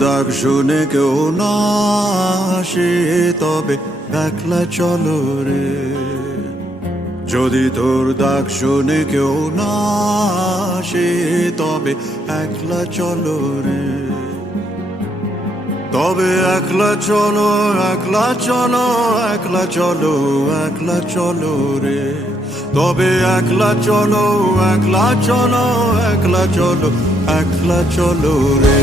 ডাক শুনে কেউ না আসে তবে একলা চলো রে। যদি তোর ডাক শুনে কেউ না আসে তবে একলা চলো রে। তবে একলা চলো, একলা চলো, একলা চলো, একলা চলো রে। তবে একলা চলো, একলা চলো, একলা চলো, একলা চলো রে।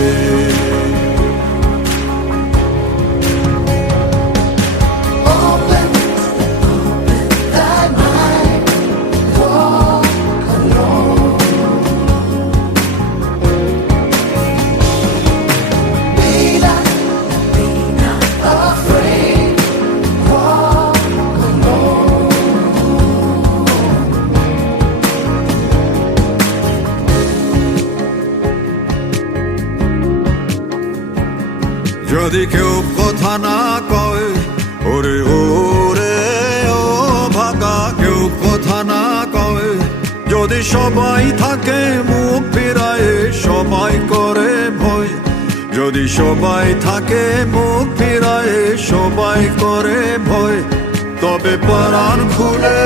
যদি কেউ কথা না কয় ওরে ওরে ও ভাগা, কেউ কথা না কয়, যদি সবাই থাকে মুখ ফিরায়ে সবাই করে ভয়। যদি সবাই থাকে মুখ ফিরায়ে সবাই করে ভয়, তবে পরাণ খুলে,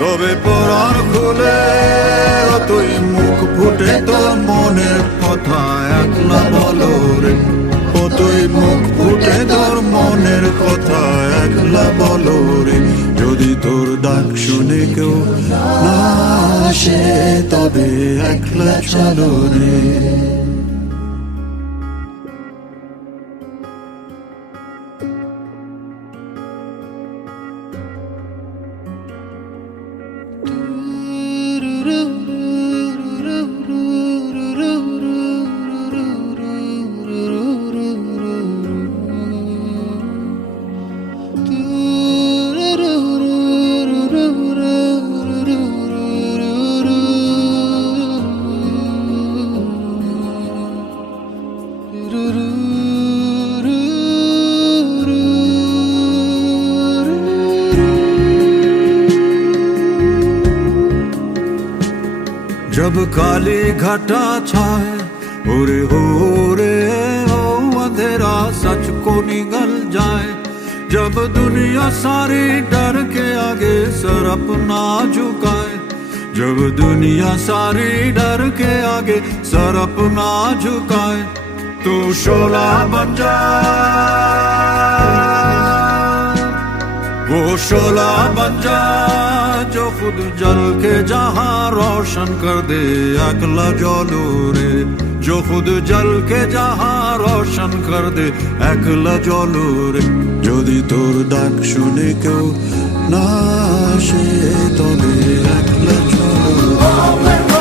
তবে পরাণ খুলে তুই মুখ ফুটে তোর মনের কথা একলা বলো রে। ও তুই মুখ ফুটে তোর মনের কথা একলা বলো রে। যদি তোর ডাক শুনে কেউ না আসে তবে একলা চলো রে। जब काली घटा छाए ओरे हो रे हो अंधेरा सच को निगल जाए। जब दुनिया सारी डर के आगे सर अपना झुकाए। जब दुनिया सारी डर के आगे सर अपना झुकाए। तू शोला बन जा, वो शोला बन जा जो खुद जल के जहां रोशन कर दे একলা জ্বলো রে। जो खुद जल के जहां रोशन कर दे একলা জ্বলো রে। যদি তোর ডাক শুনে কেউ না আসে তবে একলা চলো।